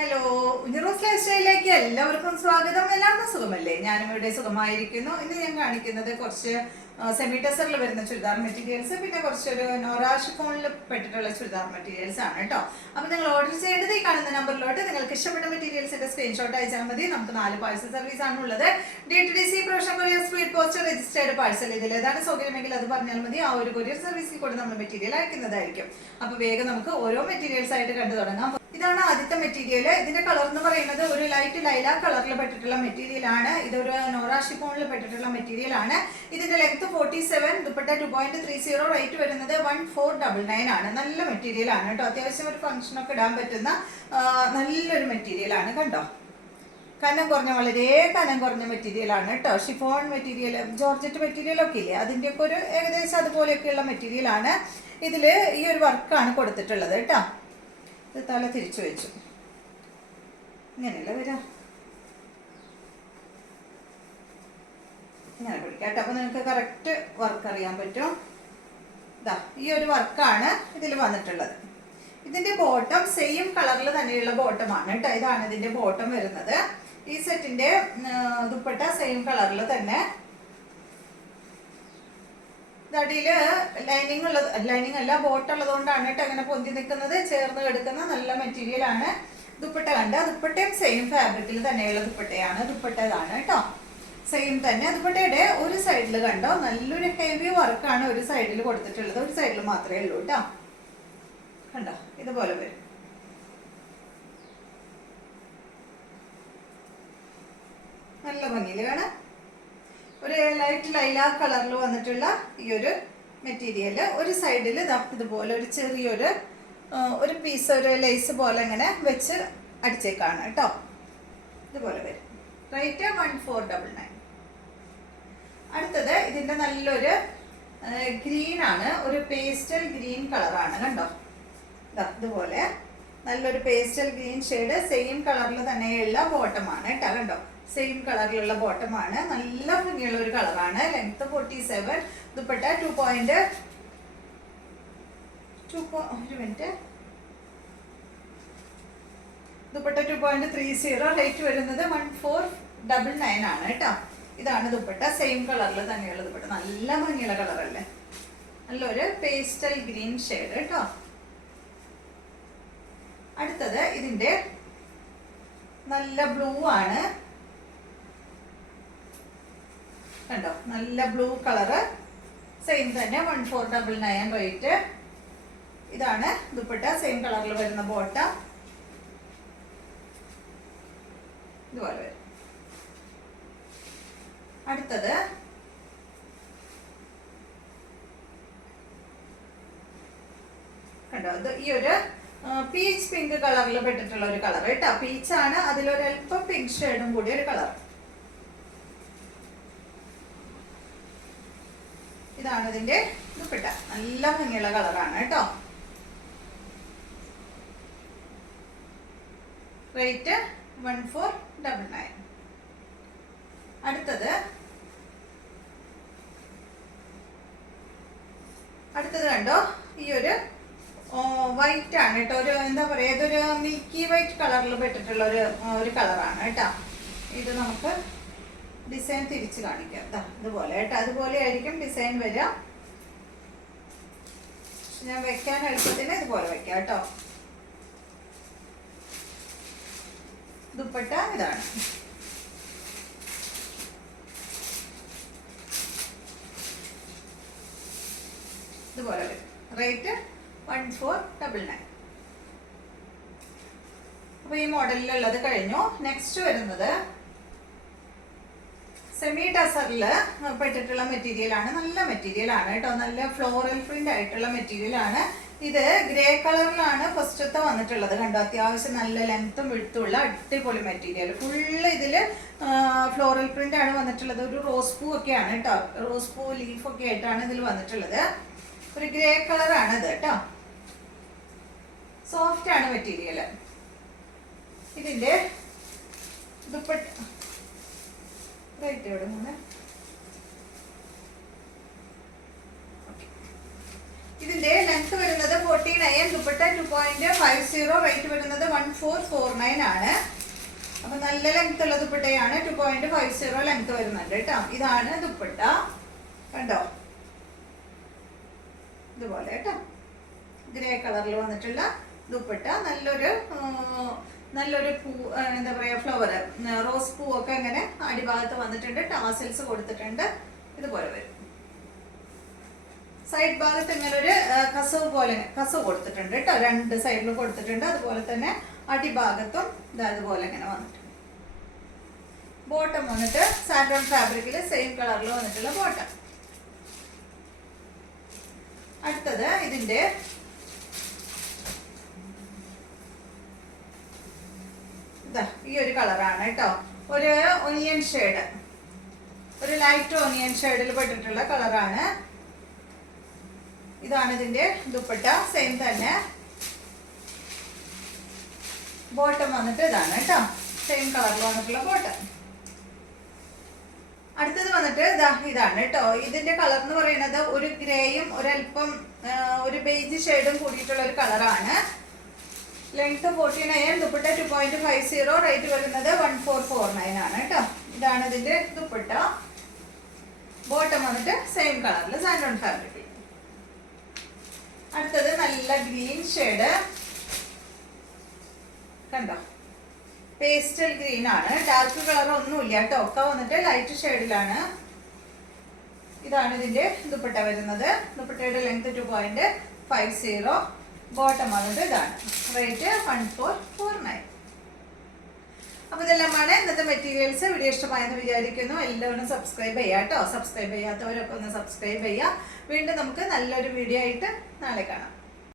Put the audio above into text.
Hello, ഉഞ്ഞിറോസ് life സ്റ്റൈലിലേക്ക് എല്ലാവർക്കും സ്വാഗതം. എല്ലാവർക്കും സുഖമല്ലേ? ഞാനും ഇവിടെ സുഖമായിരിക്കുന്നു. ഇന്ന് ഞാൻ കാണിക്കുന്നത് കുറച്ച് സെമി ടെസറിൽ വരുന്ന ചുരിദാർ മെറ്റീരിയൽസ്, പിന്നെ കുറച്ചൊരു നോറാ ഷിഫോണിൽ പെട്ടിട്ടുള്ള ചുരിദാർ മെറ്റീരിയൽസ് ആണ് കേട്ടോ. അപ്പോൾ നിങ്ങൾ ഓർഡർ ചെയ്യേണ്ടത് ഈ കാണുന്ന നമ്പറിലോട്ട് നിങ്ങൾക്ക് ഇഷ്ടപ്പെട്ട മെറ്റീരിയൽസിന്റെ സ്ക്രീൻഷോട്ട് അയച്ചാൽ മതി. നമുക്ക് 4 പാഴ്സൽ സർവീസ് ആണ് ഉള്ളത്. DTDC, professional courier, speed post, registered parcel. ഇതിൽ ഏതാണ് സൗകര്യമെങ്കിൽ അത് പറഞ്ഞാൽ മതി. ആ ഒരു കൊറിയർ സർവീസിൽ കൂടെ നമ്മൾ മെറ്റീരിയൽ അയക്കുന്നതായിരിക്കും. അപ്പോൾ വേഗം നമുക്ക് ഓരോ മെറ്റീരിയൽസ് ആയിട്ട് കണ്ടു തുടങ്ങാം. ഇതാണ് ആദ്യത്തെ മെറ്റീരിയൽ. ഇതിന്റെ കളർ എന്ന് പറയുന്നത് ഒരു ലൈറ്റ് ലൈല കളറിൽ പെട്ടിട്ടുള്ള മെറ്റീരിയൽ ആണ്. ഇതൊരു നോറാ ഷിഫോണിൽ പെട്ടിട്ടുള്ള മെറ്റീരിയൽ ആണ്. ഇതിന്റെ ലെങ്ത് 47, ദുപ്പട്ട 2.30, റേറ്റ് വരുന്നത് 1499 ആണ്. നല്ല മെറ്റീരിയൽ ആണ് കേട്ടോ. അത്യാവശ്യം ഒരു ഫംഗ്ഷനൊക്കെ ഇടാൻ പറ്റുന്ന നല്ലൊരു മെറ്റീരിയൽ ആണ്. കണ്ടോ, കനം കുറഞ്ഞ, വളരെ കനം കുറഞ്ഞ മെറ്റീരിയൽ ആണ് കേട്ടോ. ഷിഫോൺ മെറ്റീരിയൽ, ജോർജറ്റ് മെറ്റീരിയൽ ഒക്കെ ഇല്ലേ, അതിൻ്റെയൊക്കെ ഒരു ഏകദേശം അതുപോലെയൊക്കെയുള്ള മെറ്റീരിയൽ ആണ്. ഇതിൽ ഈ ഒരു വർക്കാണ് കൊടുത്തിട്ടുള്ളത് കേട്ടോ. ഇത് തല തിരിച്ചു വെച്ചു, ഇങ്ങനെയല്ല വരാ, ഇങ്ങനെ പിടിക്കാം കേട്ടോ. അപ്പൊ നിങ്ങൾക്ക് കറക്റ്റ് വർക്ക് അറിയാൻ പറ്റും. ഇതാ ഈ ഒരു വർക്കാണ് ഇതിൽ വന്നിട്ടുള്ളത്. ഇതിന്റെ ബോട്ടം സെയിം കളറിൽ തന്നെയുള്ള ബോട്ടമാണ് കേട്ടോ. ഇതാണ് ഇതിന്റെ ബോട്ടം വരുന്നത്. ഈ സെറ്റിന്റെ ദുപ്പട്ട സെയിം കളറിൽ തന്നെ. അടിയില് ലൈനിങ് ഉള്ളത്, ലൈനിങ് അല്ല, ബോട്ട് ഉള്ളത് കൊണ്ടാണ് കേട്ടോ അങ്ങനെ പൊന്തി നിൽക്കുന്നത്. ചേർന്ന് കിടക്കുന്ന നല്ല മെറ്റീരിയൽ ആണ്. ദുപ്പട്ട കണ്ട, ദുപ്പട്ടയും സെയിം ഫാബ്രിക്കിൽ തന്നെയുള്ള ദുപ്പട്ടയാണ്. ദുപ്പട്ട ഇതാണ് കേട്ടോ, സെയിം തന്നെ. ദുപ്പട്ടയുടെ ഒരു സൈഡിൽ കണ്ടോ, നല്ലൊരു ഹെവി വർക്കാണ് ഒരു സൈഡിൽ കൊടുത്തിട്ടുള്ളത്. ഒരു സൈഡിൽ മാത്രമേ ഉള്ളൂ കേട്ടോ. കണ്ടോ, ഇതുപോലെ വരും. നല്ല ഭംഗിയിൽ കാണാം. ഒരു ലൈറ്റ് ലൈലാ കളറിൽ വന്നിട്ടുള്ള ഈ ഒരു മെറ്റീരിയൽ ഒരു സൈഡിൽ ഇതുപോലെ ഒരു ചെറിയൊരു ഒരു പീസ്, ഒരു ലേസ് പോലെ ഇങ്ങനെ വെച്ച് അടിച്ചേക്കാണ് കേട്ടോ. ഇതുപോലെ വരും. റേറ്റ് 1499. അടുത്തത് ഇതിന്റെ നല്ലൊരു ഗ്രീൻ ആണ്, ഒരു പേസ്റ്റൽ ഗ്രീൻ കളറാണ്. കണ്ടോ, ഇതുപോലെ നല്ലൊരു പേസ്റ്റൽ ഗ്രീൻ ഷെയ്ഡ്, സെയിം കളറിൽ തന്നെയുള്ള ബോട്ടമാണ് കേട്ടോ. കണ്ടോ, സെയിം കളറിലുള്ള ബോട്ടമാണ്. നല്ല ഭംഗിയുള്ള ഒരു കളറാണ്. ലെങ്ത് 47, ദുപ്പട്ട 2.30, റേറ്റ് വരുന്നത് 1499 ആണ് കേട്ടോ. ഇതാണ് ദുപ്പട്ട, സെയിം കളറിൽ തന്നെയുള്ള ദുപ്പട്ട. നല്ല ഭംഗിയുള്ള കളറല്ലേ, നല്ലൊരു പേസ്റ്റൽ ഗ്രീൻ ഷെയ്ഡ് കേട്ടോ. അടുത്തത് ഇതിന്റെ നല്ല ബ്ലൂ ആണ്. കണ്ടോ, നല്ല ബ്ലൂ കളറ്, സെയിം തന്നെ 1499 റേറ്റ്. ഇതാണ് ദുപ്പട്ട, സെയിം കളറിൽ വരുന്ന ബോട്ട. ഇതുപോലെ വരും. അടുത്തത് കണ്ടോ, ഇത് ഈ ഒരു പീച്ച് പിങ്ക് കളറിൽ പെട്ടിട്ടുള്ള ഒരു കളർ കേട്ടോ. പീച്ചാണ്, അതിലൊരു അല്പം പിങ്ക് ഷെയ്ഡും കൂടി ഒരു കളർ. ഇതാണ് ഇതിന്റെ ദുപ്പട്ട. നല്ല ഭംഗിയുള്ള കളറാണ് കേട്ടോ. റേറ്റ് 1499. അടുത്തത് കണ്ടോ, ഈ ഒരു വൈറ്റ് ആണ് കേട്ടോ. ഒരു എന്താ പറയാ, ഇതൊരു മിൽക്കി വൈറ്റ് കളറിൽ പെട്ടിട്ടുള്ള ഒരു കളറാണ് കേട്ടോ. ഇത് നമുക്ക് ഡിസൈൻ തിരിച്ച് കാണിക്കാം. ഇതുപോലെ കേട്ടോ, അതുപോലെ ആയിരിക്കും ഡിസൈൻ വരിക. ഞാൻ വെക്കാൻ എളുപ്പത്തിന് ഇതുപോലെ വെക്കാം കേട്ടോ. ദുപ്പട്ട ഇതാണ്. ഇതുപോലെ വരും. റേറ്റ് 1499. അപ്പൊ ഈ മോഡലിലുള്ളത് കഴിഞ്ഞു. നെക്സ്റ്റ് വരുന്നത് സെമി ടസറിൽ പെട്ടിട്ടുള്ള മെറ്റീരിയൽ ആണ്. നല്ല മെറ്റീരിയൽ ആണ് കേട്ടോ. നല്ല ഫ്ലോറൽ പ്രിന്റ് ആയിട്ടുള്ള മെറ്റീരിയൽ ആണ്. ഇത് ഗ്രേ കളറിലാണ് ഫസ്റ്റത്തെ വന്നിട്ടുള്ളത്. കണ്ടോ, അത്യാവശ്യം നല്ല ലെങ്ത്തും വിടുത്തുള്ള അടിപൊളി മെറ്റീരിയൽ. ഫുള്ള് ഇതില് ഫ്ലോറൽ പ്രിന്റ് ആണ് വന്നിട്ടുള്ളത്. ഒരു റോസ് പൂ ഒക്കെയാണ് കേട്ടോ, റോസ് പൂ ലീഫ് ഒക്കെ ആയിട്ടാണ് ഇതിൽ വന്നിട്ടുള്ളത്. ഒരു ഗ്രേ കളറാണ് ഇത് കേട്ടോ. സോഫ്റ്റ് ആണ് മെറ്റീരിയൽ. ഇതിന്റെ ദുപ്പട്ട റേറ്റ് എവിടെ മൂന്ന്. ഇതിന്റെ ലെങ്ത് വരുന്നത് 49, ദുപ്പട്ട 2.50, റേറ്റ് വരുന്നത് 1449 ആണ്. അപ്പൊ നല്ല ലെങ്ത് ഉള്ള ദുപ്പട്ടയാണ്. 2.50 ലെങ്ത് വരുന്നുണ്ട് കേട്ടോ. ഇതാണ് ദുപ്പട്ട, കണ്ടോ, ഇതുപോലെ കേട്ടോ, ഗ്രേ കളറിൽ വന്നിട്ടുള്ള ദുപ്പട്ട. നല്ലൊരു പൂ, എന്താ പറയാ, ഫ്ലവർ, റോസ് പൂവൊക്കെ അങ്ങനെ അടിഭാഗത്ത് വന്നിട്ടുണ്ട്. ടാസൽസ് കൊടുത്തിട്ടുണ്ട്. ഇതുപോലെ വരും. സൈഡ് ഭാഗത്ത് ഇങ്ങനെ ഒരു കസവ് കൊടുത്തിട്ടുണ്ട് കേട്ടോ. 2 സൈഡിലും കൊടുത്തിട്ടുണ്ട്. അതുപോലെ തന്നെ അടിഭാഗത്തും അതുപോലെ ഇങ്ങനെ വന്നിട്ടുണ്ട്. ബോട്ടം വന്നിട്ട് സാൻഡോൺ ഫാബ്രിക്കിൽ സെയിം കളറിൽ വന്നിട്ടുള്ള ബോട്ടം. അടുത്തത് ഇതിന്റെ ഈ ഒരു കളറാണ് കേട്ടോ. ഒരു ഒനിയൻ ഷെയ്ഡ്, ഒരു ലൈറ്റ് ഒനിയൻ ഷെയ്ഡിൽ പെട്ടിട്ടുള്ള കളറാണ്. ഇതാണ് ഇതിന്റെ ദുപ്പട്ട. സെയിം തന്നെ ബോട്ടം വന്നിട്ട് ഇതാണ് കേട്ടോ. സെയിം കളറിൽ വന്നിട്ടുള്ള ബോട്ടം. അടുത്തത് വന്നിട്ട് ഇതാണ് കേട്ടോ. ഇതിന്റെ കളർ എന്ന് പറയുന്നത് ഒരു ഗ്രേയും ഒരല്പം ഒരു ബേജ് ഷെയ്ഡും കൂടിയിട്ടുള്ള ഒരു കളറാണ്. ലെങ്ത് 49, ദുപ്പട്ട 2.50, റേറ്റ് വരുന്നത് 1449 ആണ് കേട്ടോ. ഇതാണ് ഇതിന്റെ ദുപ്പട്ട. ബോട്ടം വന്നിട്ട് സെയിം കളറിൽ സാൻഡോൺ ഫാബ്രിക്. അടുത്തത് നല്ല ഗ്രീൻ ഷെയ്ഡ്, കണ്ടോ, പേസ്റ്റൽ ഗ്രീൻ ആണ്. ഡാർക്ക് കളർ ഒന്നുമില്ല കേട്ടോ. ഒക്കെ വന്നിട്ട് ലൈറ്റ് ഷെയ്ഡിലാണ്. ഇതാണ് ഇതിന്റെ ദുപ്പട്ട വരുന്നത്. ദുപ്പട്ടയുടെ ലെങ്ത് 2.50, ബോട്ടം വന്നിട്ട് ഇതാണ്. റേറ്റ് 1449. അപ്പൊ ഇതെല്ലാമാണ് ഇന്നത്തെ മെറ്റീരിയൽസ്. വീഡിയോ ഇഷ്ടമായെന്ന് വിചാരിക്കുന്നു. എല്ലാവരും സബ്സ്ക്രൈബ് ചെയ്യാം കേട്ടോ. സബ്സ്ക്രൈബ് ചെയ്യാത്തവരൊക്കെ ഒന്ന് സബ്സ്ക്രൈബ് ചെയ്യാം. വീണ്ടും നമുക്ക് നല്ലൊരു വീഡിയോ ആയിട്ട് നാളെ കാണാം.